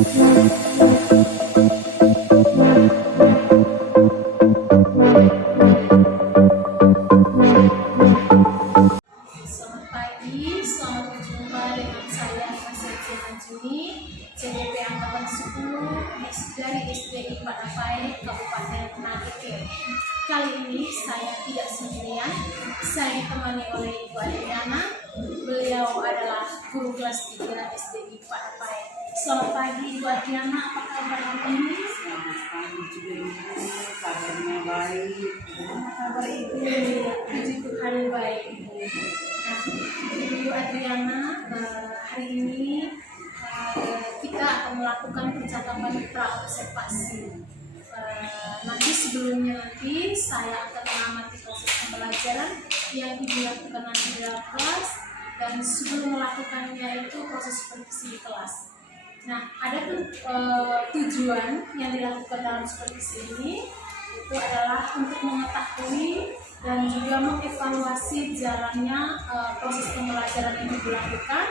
Selamat pagi, selamat berjumpa dengan saya Prasetya Najmi, CDP Angkatan 10 dari SDI Padapai, Kabupaten Nagri. Kali ini saya tidak sendirian, saya ditemani oleh Ibu Adriana. Beliau adalah guru kelas 3 SDI Padapai. Selamat pagi Ibu Adriana, apa kabar hari ini? Selamat pagi juga Ibu, kabarnya baik. Apa kabar Ibu? Puji Tuhan baik Ibu. Nah, Ibu Adriana, hari ini kita akan melakukan percakapan praobservasi. Nanti sebelumnya saya akan mengamati proses pembelajaran yang Ibu lakukan nanti di dalam kelas, dan sebelum melakukannya itu proses supervisi di kelas. Nah, ada tujuan yang dilakukan dalam supervisi ini itu adalah untuk mengetahui dan juga mengevaluasi jalannya proses pembelajaran yang dilakukan,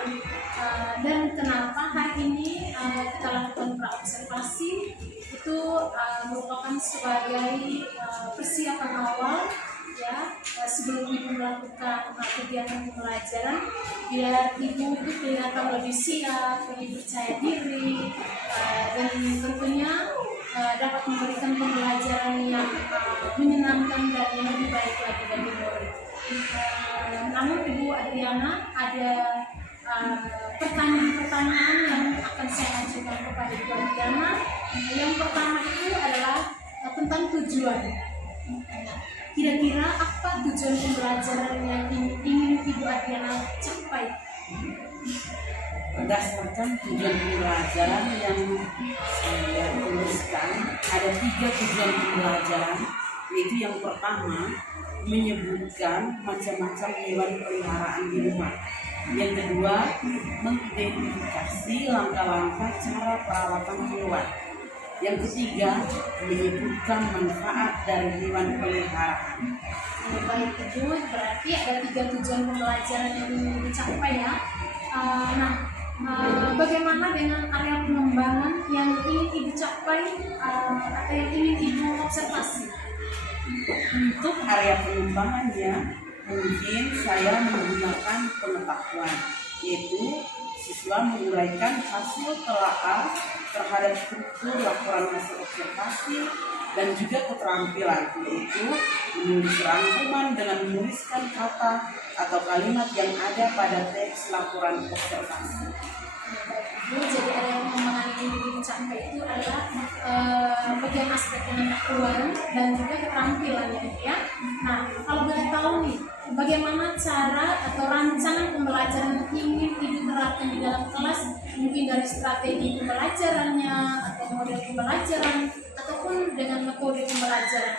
dan kenapa hari ini kita lakukan praobservasi itu merupakan sebagai persiapan awal ya, sebelum Ibu melakukan kegiatan pembelajaran, biar Ibu itu kelihatan lebih siap, lebih percaya diri, dan tentunya dapat memberikan pembelajaran yang menyenangkan dan yang lebih baik lagi bagi murid. Namun Ibu Adriana, ada pertanyaan-pertanyaan yang akan saya ajukan kepada Ibu Adriana. Yang pertama itu adalah tentang tujuan. Kira-kira apa tujuan pembelajaran yang ingin Ibu Adriana capai? Berdasarkan tujuan pembelajaran yang saya tuliskan, ada 3 tujuan pembelajaran, yaitu yang pertama menyebutkan macam-macam hewan peliharaan di rumah. Yang kedua, mengidentifikasi langkah-langkah cara perawatan hewan. Yang ketiga, menyebutkan manfaat dari hewan peliharaan. Baik Ibu, berarti ada 3 tujuan pembelajaran yang ingin dicapai ya. Bagaimana dengan area pengembangan yang ingin Ibu capai atau yang ingin Ibu observasi? Untuk area pengembangannya, mungkin saya menggunakan pengetahuan, yaitu siswa menguraikan hasil telaah terhadap struktur laporan hasil observasi dan juga keterampilan, yaitu menulis rangkuman dengan menuliskan kata atau kalimat yang ada pada teks laporan observasi. Jadi area pengembangan yang ingin dicapai itu adalah bagian aspek pengetahuan dan juga keterampilannya ya. Nah, kalau boleh tahu nih, bagaimana cara atau rancangan pembelajaran yang ingin Ibu terapkan di dalam kelas, mungkin dari strategi pembelajarannya atau model pembelajaran ataupun dengan metode pembelajaran.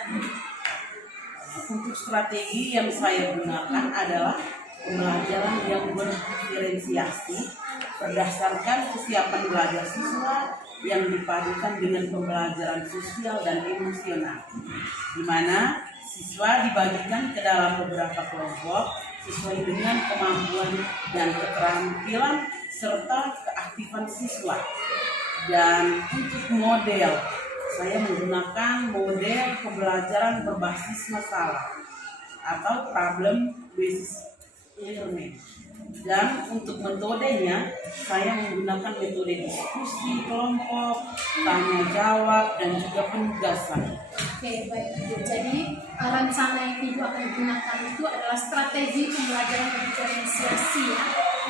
Untuk strategi yang saya gunakan adalah pembelajaran yang berdiferensiasi berdasarkan kesiapan belajar siswa yang dipadukan dengan pembelajaran sosial dan emosional, di mana siswa dibagikan ke dalam beberapa kelompok sesuai dengan kemampuan dan keterampilan serta keaktifan siswa. Dan untuk model, saya menggunakan model pembelajaran berbasis masalah atau problem based learning. Dan untuk metodenya, saya menggunakan metode diskusi kelompok, tanya jawab, dan juga penugasan. Oke, baik Ibu. Jadi rencana yang Ibu akan gunakan itu adalah strategi pembelajaran diferensiasi ya,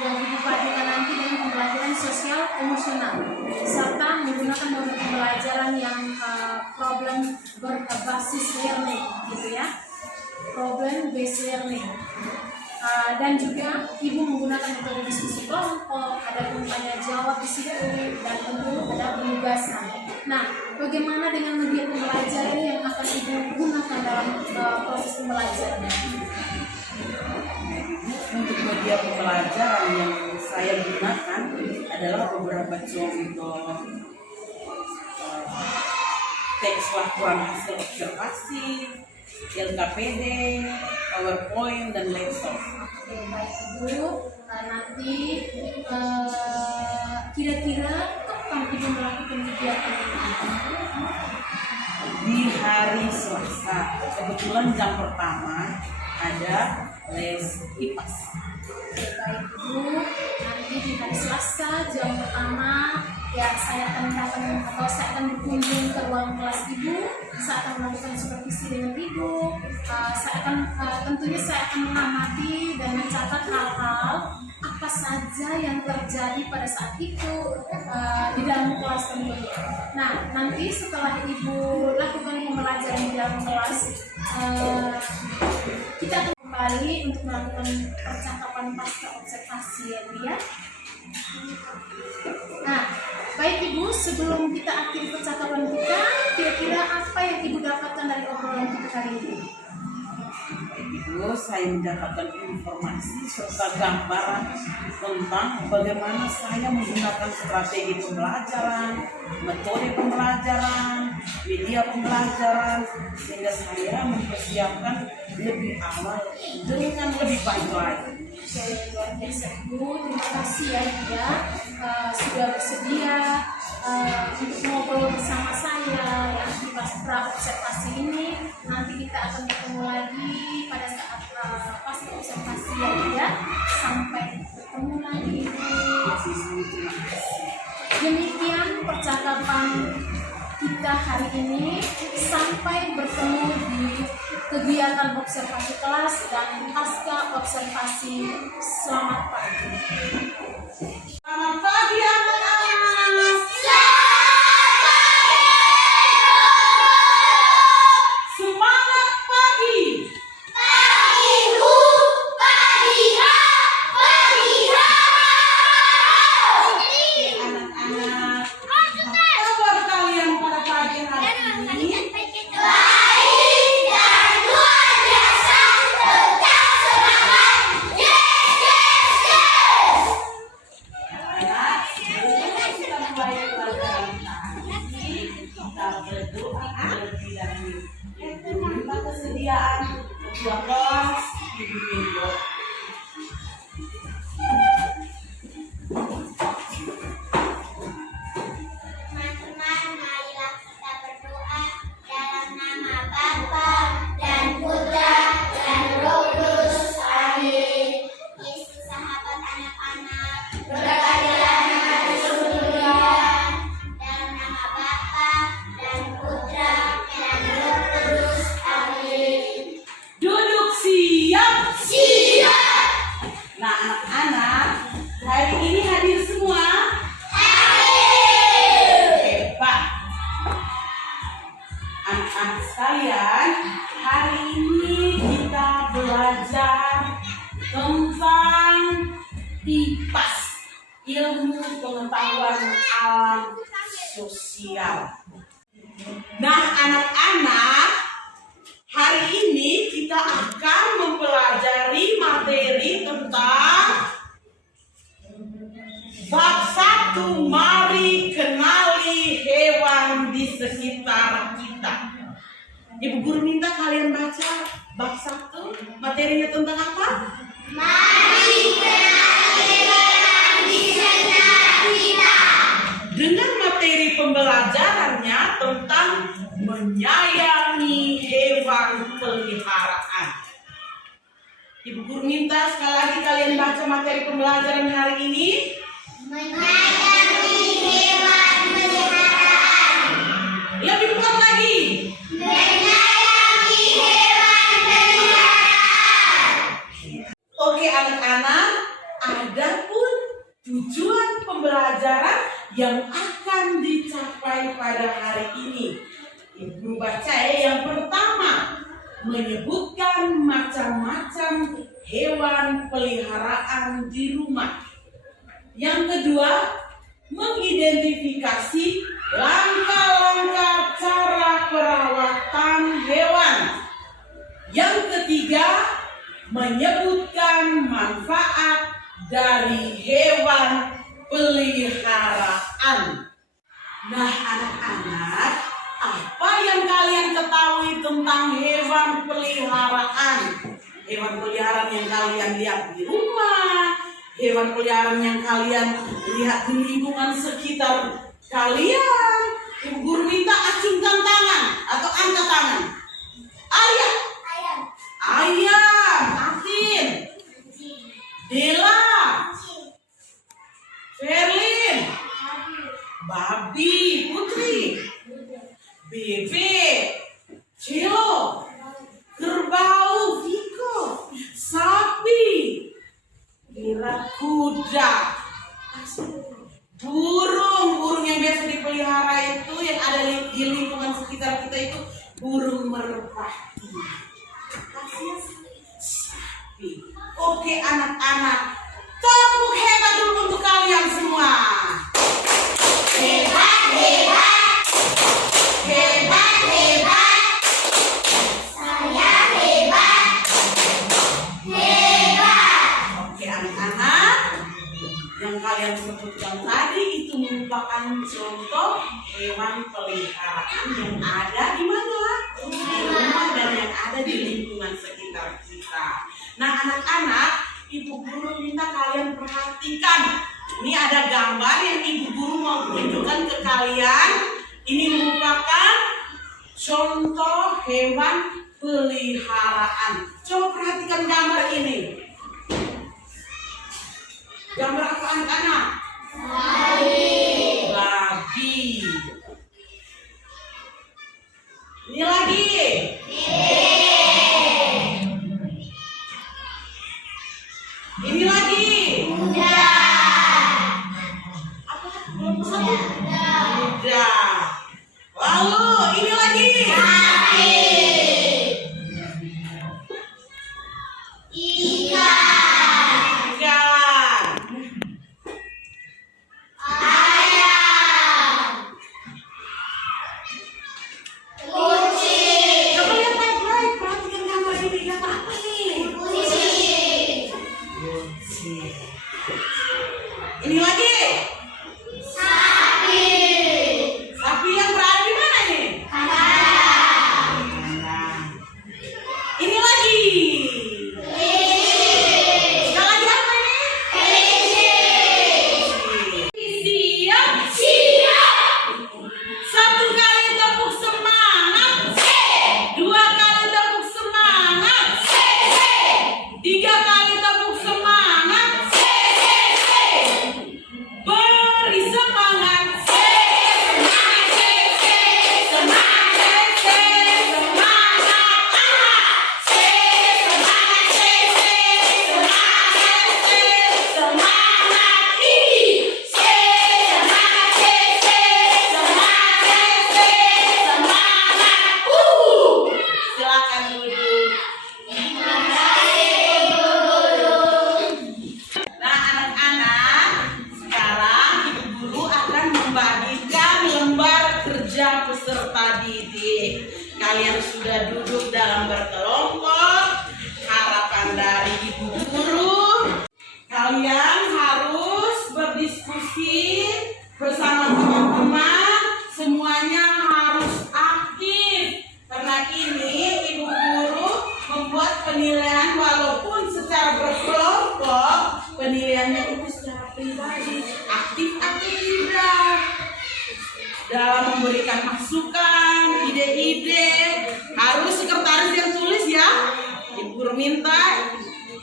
yang Ibu padukan nanti dengan pembelajaran sosial emosional, serta menggunakan model pembelajaran yang problem berbasis learning, gitu ya, problem based learning. Dan juga Ibu menggunakan metode diskusi kelompok, ada tanya jawab di situ, dan tentu ada penugasan. Nah, bagaimana dengan media pembelajaran yang akan Ibu gunakan dalam proses pembelajaran? Untuk media pembelajaran yang saya gunakan adalah beberapa contoh teks laporan hasil observasi, LKPD, PowerPoint, dan Lexos. Oke, baik Ibu. Nanti kira-kira kapan Ibu melakukan kegiatan ini? Di hari Selasa, kebetulan jam pertama ada les IPAS. Baik Ibu, nanti di hari Selasa jam pertama ya saya akan datang atau saya akan berkunjung ke ruang kelas Ibu. Saya akan melakukan supervisi dengan Ibu. Tentunya saya akan mengamati dan mencatat hal-hal apa saja yang terjadi pada saat itu di dalam kelas tentunya. Nah, nanti setelah Ibu lakukan pembelajaran di dalam kelas, kita akan kembali untuk melakukan percakapan pasca observasi ya Bu ya. Nah, baik Ibu, sebelum kita akhiri percakapan kita, kira-kira apa yang Ibu dapatkan dari obrolan kita kali ini? Ibu, saya mendapatkan informasi serta gambaran tentang bagaimana saya menggunakan strategi pembelajaran, metode pembelajaran, media pembelajaran, sehingga saya mempersiapkan lebih awal dengan lebih baik lagi. Oke, luar biasa Ibu, terima kasih ya Ibu ya, sudah bersedia untuk ngobrol bersama saya ya di pasca observasi ini. Nanti kita akan ketemu lagi pada saat pasca observasi ya Ibu ya. Sampai ketemu lagi Ibu. Demikian percakapan kita hari ini. Sampai bertemu di kegiatan observasi kelas dan pasca observasi. Selamat pagi. Selamat pagi anak-anak. Semangat pagi. Anak-anak, apa kabar kalian pada pagi hari ini? Kesediaan ketua kelas Ibu Minggu. Teman-teman, marilah kita berdoa dalam nama Bapa dan Putra dan Roh Kudus. Amin. Yesus, sahabat anak-anak, berkatilah anak kemuliaan dalam nama Bapa dan Putra dan Roh Kudus. Amin. Duduk siap. Siap. Nah anak-anak, hari ini hadir semua? Hebat. Anak-anak sekalian, hari ini kita belajar tentang IPAS, ilmu pengetahuan alam sosial. Nah anak-anak, hari ini kita akan mempelajari materi tentang bab 1, mari kenali hewan di sekitar kita. Ibu guru minta kalian baca bab 1, materinya tentang apa? Mari kenali hewan di sekitar kita. Dengan materi pembelajarannya tentang menyayangi hewan peliharaan. Ibu guru minta sekali lagi kalian baca materi pembelajaran hari ini. Menyayangi hewan peliharaan. Lebih kuat lagi. Menyayangi hewan peliharaan. Oke anak-anak, adapun tujuan pembelajaran yang akan dicapai pada hari ini. Ibu guru baca yang pertama, menyebutkan macam-macam hewan peliharaan di rumah. Yang kedua, mengidentifikasi langkah-langkah cara perawatan hewan. Yang ketiga, menyebutkan manfaat dari hewan peliharaan. Nah anak-anak, apa yang kalian ketahui tentang hewan peliharaan? Hewan peliharaan yang kalian lihat di rumah, hewan peliharaan yang kalian lihat di lingkungan sekitar Kalian, Ibu Guru minta acungkan tangan atau angkat tangan. Ayam, Ayam. ayam, Atin, Dela, Ferlin, babi, Putri, Bebe, Celo, kerbau, Viko, sapi, kira kuda, burung yang biasa dipelihara itu yang ada di lingkungan sekitar kita itu burung merpati. Sapi. Oke anak-anak, tepuk hebat dulu untuk kalian semua. Hebat, hebat. Hebat, Hebat. Saya hebat. Hebat. Oke anak-anak, yang kalian sebutkan tadi itu merupakan contoh hewan peliharaan yang ada di mana? Di rumah dan yang ada di lingkungan sekitar kita. Nah anak-anak, Ibu Guru minta kalian perhatikan. Ini ada gambar yang Ibu Guru mau tunjukkan ke kalian. Ini merupakan contoh hewan peliharaan. Coba perhatikan gambar ini. Gambar apa anak-anak? Babi. Ini lagi. Ini lagi. Kuda. Apa? Belum satu. Kuda. Lalu ini lagi. Sapi. Ikan. Ikan. Ayam. Kucing. Coba lihat baik-baik. Perhatikan gambar ini. Lihat apa nih? Kucing. Kucing. Ini lagi. Sapi. Sapi yang berada di mana ini? Kandang. Ini lagi. Kelinci. Sekali lagi apa ini? Kelinci. Siap. Siap. Satu kali tepuk semangat. Dua kali tepuk semangat. Tiga kali tepuk semangat. Beri semangat. Silakan duduk. Nah anak-anak, sekarang Ibu Guru akan membagikan lembar kerja peserta didik. Kalian sudah duduk dalam berkelompok. Harapan dari Ibu Guru, kalian harus berdiskusi bersama teman-teman. Semuanya harus aktif. Karena ini Ibu Guru membuat penilaian walaupun secara berkelompok, penilaiannya itu secara pribadi, aktif atau tidak, dalam memberikan masukan, ide-ide. Harus sekretaris yang tulis ya. Ibu Guru minta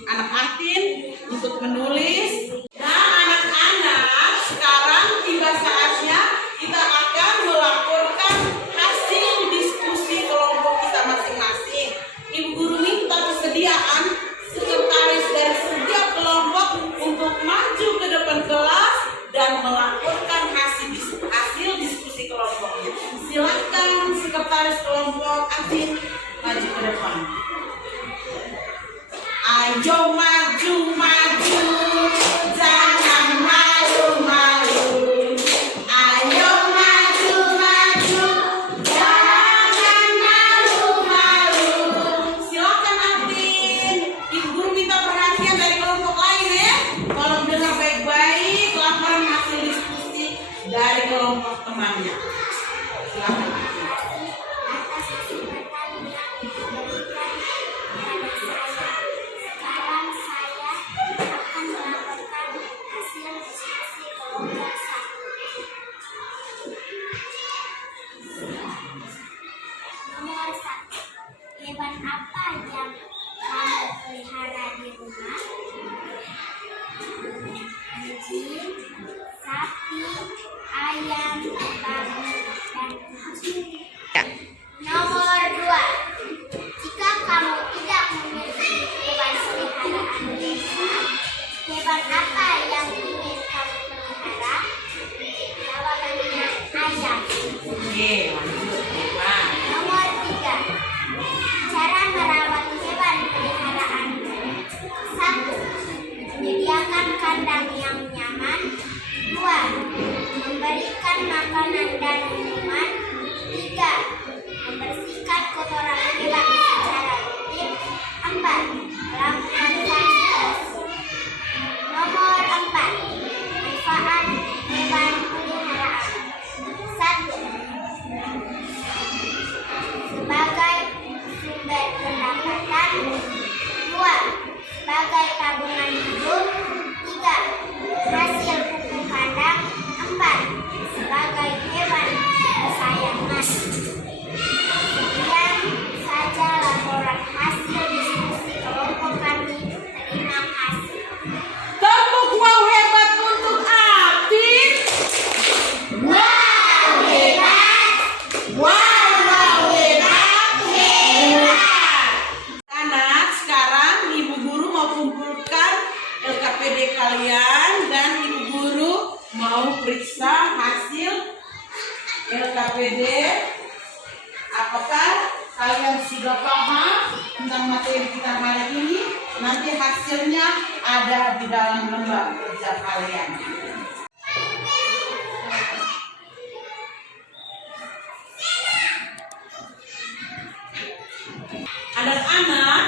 anak Atin untuk menulis. Nah anak-anak, sekarang tiba saatnya kita akan melaporkan hasil diskusi kelompok kita masing-masing. Ibu Guru minta kesediaan sekretaris dari setiap kelompok untuk maju ke depan kelas dan melaporkan hasil diskusi kelompoknya. Silakan sekretaris kelompok Atin maju ke depan. Ayo maju maju, jangan malu-malu. Ayo maju maju, jangan malu-malu. Silakan Atin. Ibu Guru minta perhatian dari kelompok lain ya. Tolong dengar baik-baik laporan hasil diskusi dari kelompok temannya. Silakan Atin. Atas kesempatan yang diberikan kepada saya, sekarang saya akan melaporkan hasil diskusi kelompok 1. dan nomor 2, jika kamu tidak memiliki hewan peliharaan desa, hewan apa yang ingin kamu pelihara? Jawabannya ayam. Oke, lanjut hewan. Nomor 3, cara merawat hewan peliharaan. 1. Menyediakan kandang yang nyaman. 2. Memberikan makanan dan minuman. 3. Membersihkan kotoran hewan secara rutin. 4. Melakukan vaksinasi. Nomor 4, manfaat hewan peliharaan. 1. Sebagai sumber pendapatan. 2. Sebagai tabungan hidup. 3. Hasil pupuk kandang. 4. Sebagai hewan kesayangan. Sekian saja laporan hasil diskusi kelompok kami. Terima kasih. Tepuk wow hebat untuk Atik. Wow, hebat! Wow hebat, hebat. Anak, sekarang Ibu Guru mau kumpulkan LKPD kalian dan Ibu Guru mau periksa hasil LKPD. Apakah kalian sudah paham tentang materi kita hari ini? Nanti hasilnya ada di dalam lembar kerja kalian. Anak-anak,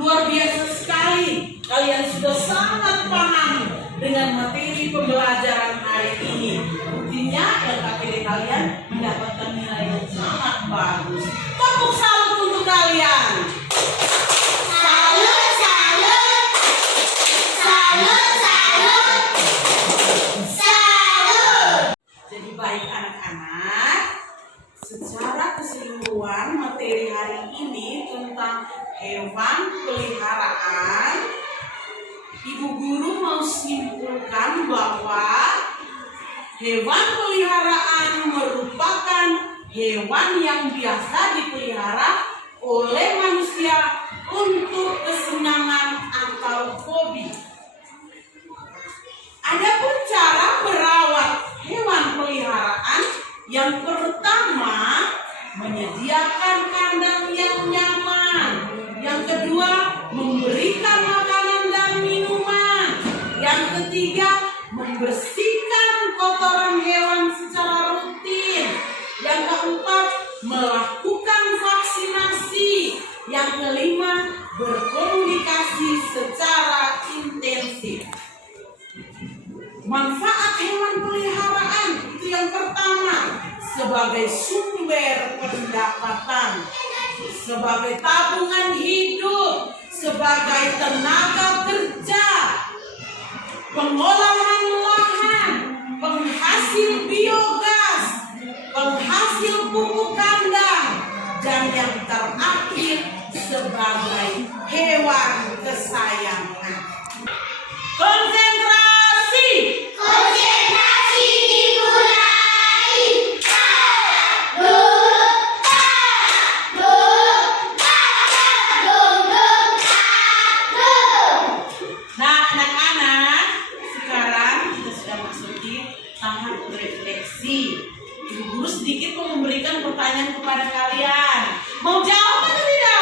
luar biasa sekali. Kalian sudah sangat paham dengan materi pembelajaran hari ini. Buktinya LKPD kalian mendapatkan nilai yang sangat bagus. Tepuk salut untuk kalian. Salut, salut! Salut, salut! Salut! Jadi baik anak-anak, secara keseluruhan materi hari ini tentang hewan peliharaan, Ibu Guru mau simpulkan bahwa hewan peliharaan merupakan hewan yang biasa dipelihara oleh manusia untuk kesenangan atau hobi. Adapun cara merawat hewan peliharaan, yang pertama menyediakan kandang yang nyaman. Yang kedua, memberikan makanan dan minuman. Yang ketiga, membersihkan kotoran hewan secara rutin. Yang keempat, melakukan vaksinasi. Yang kelima, berkomunikasi secara intensif. Manfaat hewan peliharaan itu yang pertama, sebagai sumber pendapatan, sebagai tabungan hidup, sebagai tenaga kerja, pengolahan lahan, penghasil biogas, penghasil pupuk kandang, dan yang terakhir sebagai hewan kesayangan. Konsentrasi! Konsentrasi dimulai. Nah, anak-anak, sekarang kita sudah masuki tahap refleksi. Ibu Guru sedikit mau memberikan pertanyaan kepada kalian. Mau jawab atau tidak?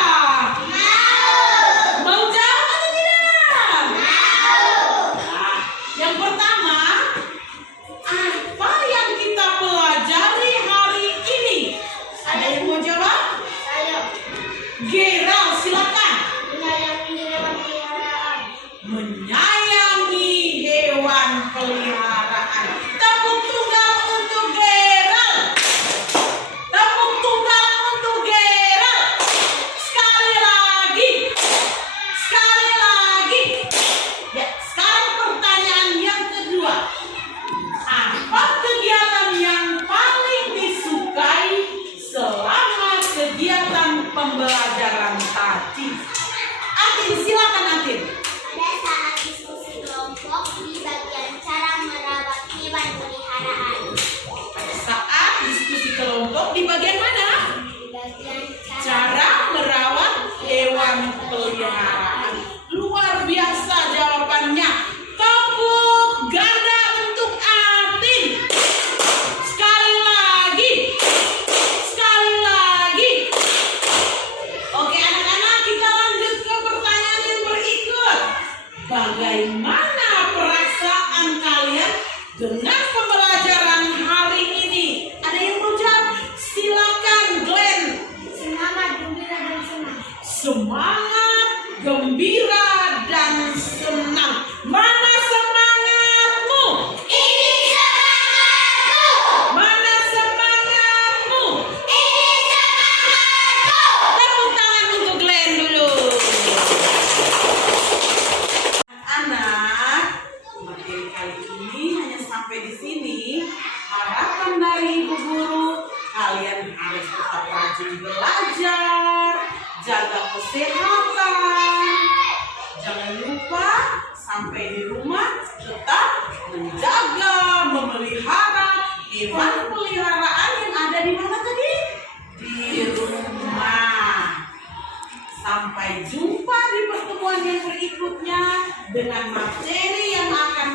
Mau jawab atau tidak? Nah, yang pertama, apa yang kita pelajari hari ini? Ada yang mau jawab? Gerald, silakan. Menyayangi hewan peliharaan. Tepuk tunggal untuk Gerald. Tepuk tunggal untuk Gerald. di bagian mana? Bagian Cara merawat hewan peliharaan. Luar biasa jawabannya. Tepuk ganda untuk Atin. Sekali lagi. Sekali lagi. Oke anak-anak, kita lanjut ke pertanyaan yang berikut. Bagaimana perasaan kalian dengan pembelajaran hari ini? Ada yang mau jawab? Silakan Glenn. semangat, gembira, dan senang. Semangat, gembira, dan senang. Mana semangatmu? Ini semangatku. Mana semangatmu? Ini semangatku. Tepuk tangan untuk Glenn dulu. Anak, materi kali ini hanya sampai di sini. Harapan dari ibu guru, kalian harus tetap rajin belajar, jaga kesehatan. Jangan lupa sampai di rumah tetap menjaga, memelihara hewan peliharaan yang ada di mana tadi? Di rumah. Sampai jumpa di pertemuan yang berikutnya dengan materi yang akan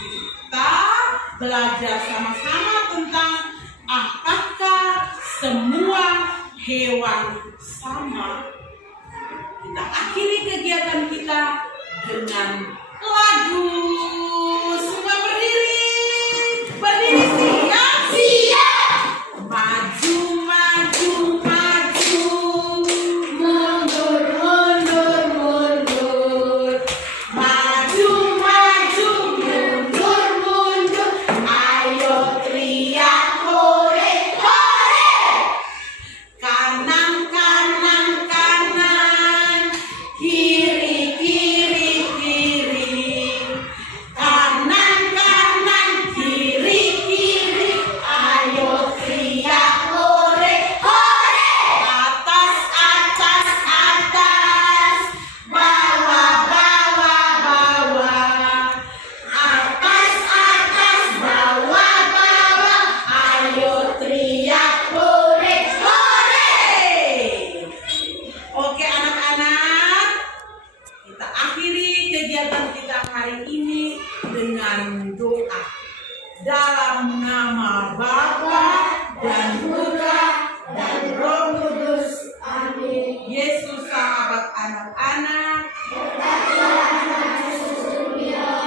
kita belajar sama-sama tentang apakah semua hewan sama. Kita akhiri kegiatan kita dengan lagu. Semua berdiri. Berdiri siap. Siap. Maju, maju, maju. Mundur, mundur, mundur. Maju, maju, mundur, mundur. Ayo teriak hore, hore. Kanan, kanan, kanan. Kiri, kiri, kiri. Kanan, kanan, kiri, kiri. Ayo teriak hore, hore. Atas, atas, atas. Bawah, bawah, bawah. Atas, atas, bawah, bawah. Ayo teriak hore, hore. Oke anak-anak, kita akhiri kegiatan kita hari ini dengan doa. Dalam nama Bapa dan Putra dan Roh Kudus. Amin. Yesus sahabat anak-anak.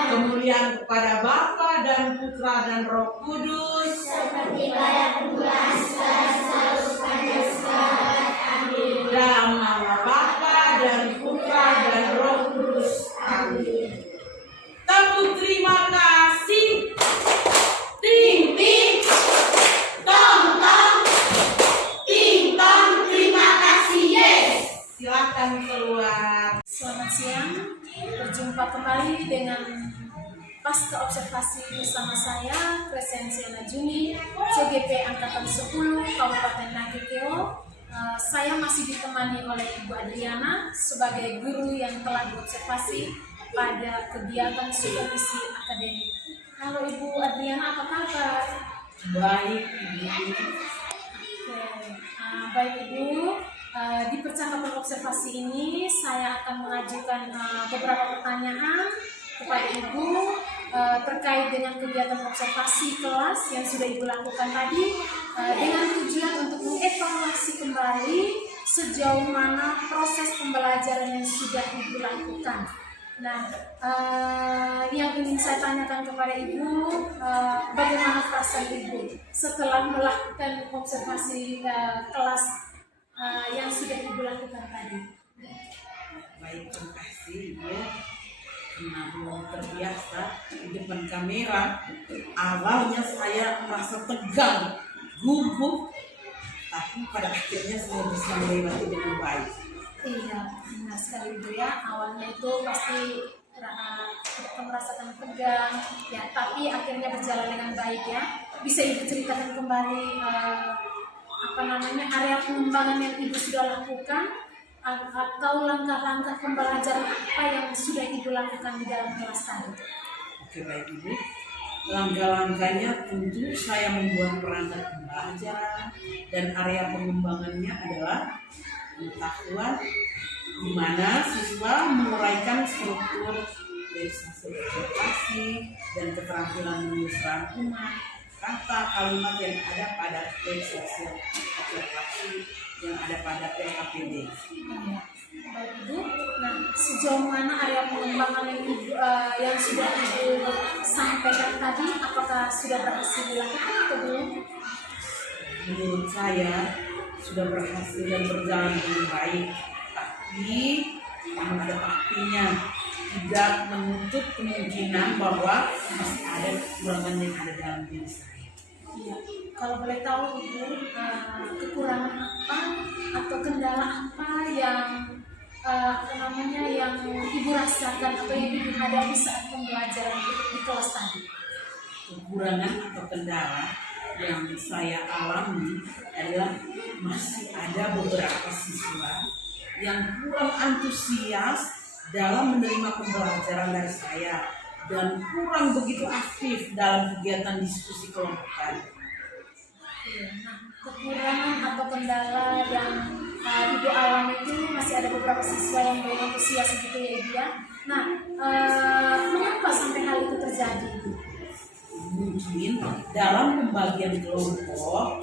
Kemuliaan kepada Bapa dan Putra dan Roh Kudus. Seperti pada permulaan, sekarang, selalu, sepanjang segala. Amin. Dalam nama Bapa dan Putra dan Roh Kudus. Amin. Tepuk terima kasih. Ting ting. Tong tong. Ting tong. Terima kasih Yes. Silakan keluar. Selamat siang, berjumpa kembali dengan Pasca Observasi bersama saya, Crescensiana Juni, CGP Angkatan 10, Kabupaten Nagekeo. Saya masih ditemani oleh Ibu Adriana sebagai guru yang telah diobservasi pada kegiatan supervisi akademik. Halo Ibu Adriana, apa kabar? Baik Ibu. Oke, baik Ibu. Di percakapan observasi ini saya akan mengajukan beberapa pertanyaan kepada Ibu terkait dengan kegiatan observasi kelas yang sudah Ibu lakukan tadi dengan tujuan untuk mengevaluasi kembali sejauh mana proses pembelajaran yang sudah Ibu lakukan. Nah, yang ingin saya tanyakan kepada Ibu, bagaimana perasaan Ibu setelah melakukan observasi kelas yang sudah Ibu lakukan tadi? Baik, terima kasih Ibu. Karena belum terbiasa di depan kamera, awalnya saya merasa tegang, gugup, tapi pada akhirnya saya bisa melewati dengan baik. Iya, benar sekali Ibu ya. Awalnya itu pasti kita merasakan tegang, ya, tapi akhirnya berjalan dengan baik ya. Bisa Ibu ceritakan kembali area pengembangan yang Ibu sudah lakukan atau langkah-langkah pembelajaran apa yang sudah Ibu lakukan di dalam kelas tadi? Oke baik Ibu. Langkah-langkahnya tentu saya membuat perangkat pembelajaran dan area pengembangannya adalah pengetahuan di mana siswa menguraikan struktur dari observasi dan keterampilan menulis rangkuman kata kalimat yang ada pada teks hasil observasi yang ada pada PKPD. Baik Ibu, nah sejauh mana area pengembangan yang sudah Ibu sampaikan tadi, apakah sudah berhasil dilakukan atau belum? Menurut saya sudah berhasil dan berjalan dengan baik, tapi ada tapinya, tidak menutup kemungkinan bahwa masih ada kekurangan yang ada dalam diri saya. Iya. Kalau boleh tahu Ibu, kekurangan apa atau kendala apa yang yang Ibu rasakan atau yang Ibu hadapi saat pembelajaran di kelas tadi? Kekurangan atau kendala yang saya alami adalah masih ada beberapa siswa yang kurang antusias dalam menerima pembelajaran dari saya dan kurang begitu aktif dalam kegiatan diskusi kelompokan. Nah, kekurangan atau kendala yang Ibu alami itu masih ada beberapa siswa yang belum antusias gitu ya Ibu ya. Nah, mengapa sampai hal itu terjadi Ibu? Mungkin dalam pembagian kelompok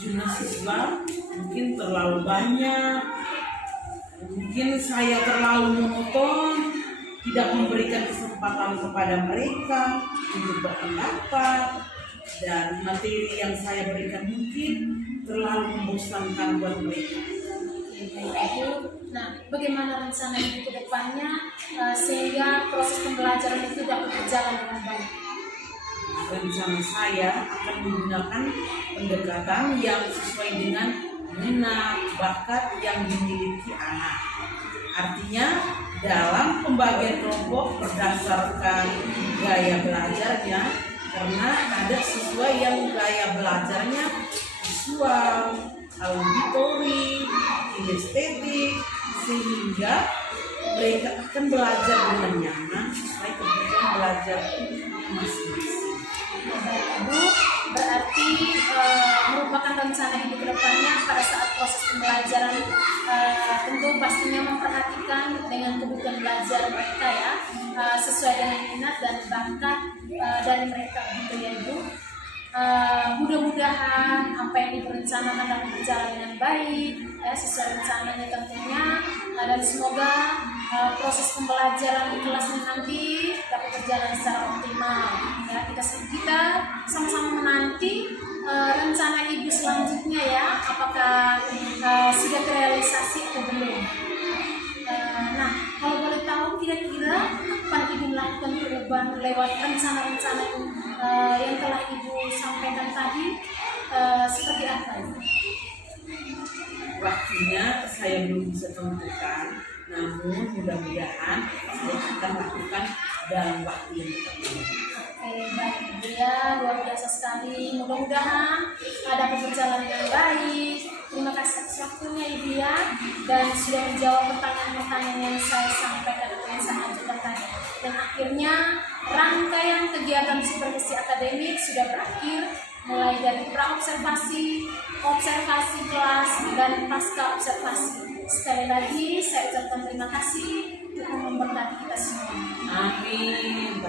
jumlah siswa mungkin terlalu banyak, mungkin saya terlalu monoton, tidak memberikan kesempatan kepada mereka untuk berpendapat, dan materi yang saya berikan mungkin terlalu membosankan buat mereka. Baik Ibu, nah bagaimana rencana Ibu ke depannya sehingga proses pembelajaran itu dapat berjalan dengan baik? Rencana saya akan menggunakan pendekatan yang sesuai dengan minat, bakat yang dimiliki anak. Artinya dalam pembagian kelompok berdasarkan gaya belajarnya, karena ada siswa yang gaya belajarnya visual, auditory, kinestetik, sehingga mereka akan belajar dengan nyaman sesuai kebutuhan belajar masing-masing. Baik Ibu, berarti merupakan rencana Ibu ke depannya pada saat proses pembelajaran tentu pastinya memperhatikan dengan kebutuhan belajar mereka ya, sesuai dengan minat dan bakat dari mereka gitu ya Ibu. Mudah-mudahan apa yang Ibu rencanakan dapat berjalan dengan baik ya, sesuai rencananya tentunya, dan semoga proses pembelajaran di kelas ini nanti dapat berjalan secara optimal ya. Kita sama-sama menanti rencana Ibu selanjutnya ya, apakah sudah terrealisasi atau belum. Nah, kalau boleh tahu kira-kira kapan Ibu melakukan perubahan lewat rencana-rencana yang telah Ibu sampaikan tadi, seperti apa Ibu? Waktunya saya belum bisa tentukan, namun mudah-mudahan saya akan lakukan dalam waktu yang tepat. Oke, baik Ibu ya, luar biasa sekali. Mudah-mudahan dapat berjalan dengan baik. Terima kasih atas waktunya Ibu ya, dan sudah menjawab pertanyaan-pertanyaan yang saya sampaikan atau yang saya ajukan tadi. Dan akhirnya rangkaian kegiatan supervisi akademik sudah berakhir, mulai dari pra-observasi, observasi kelas, dan pasca observasi. Sekali lagi saya ucapkan terima kasih, Tuhan memberkati kita semua. Amin.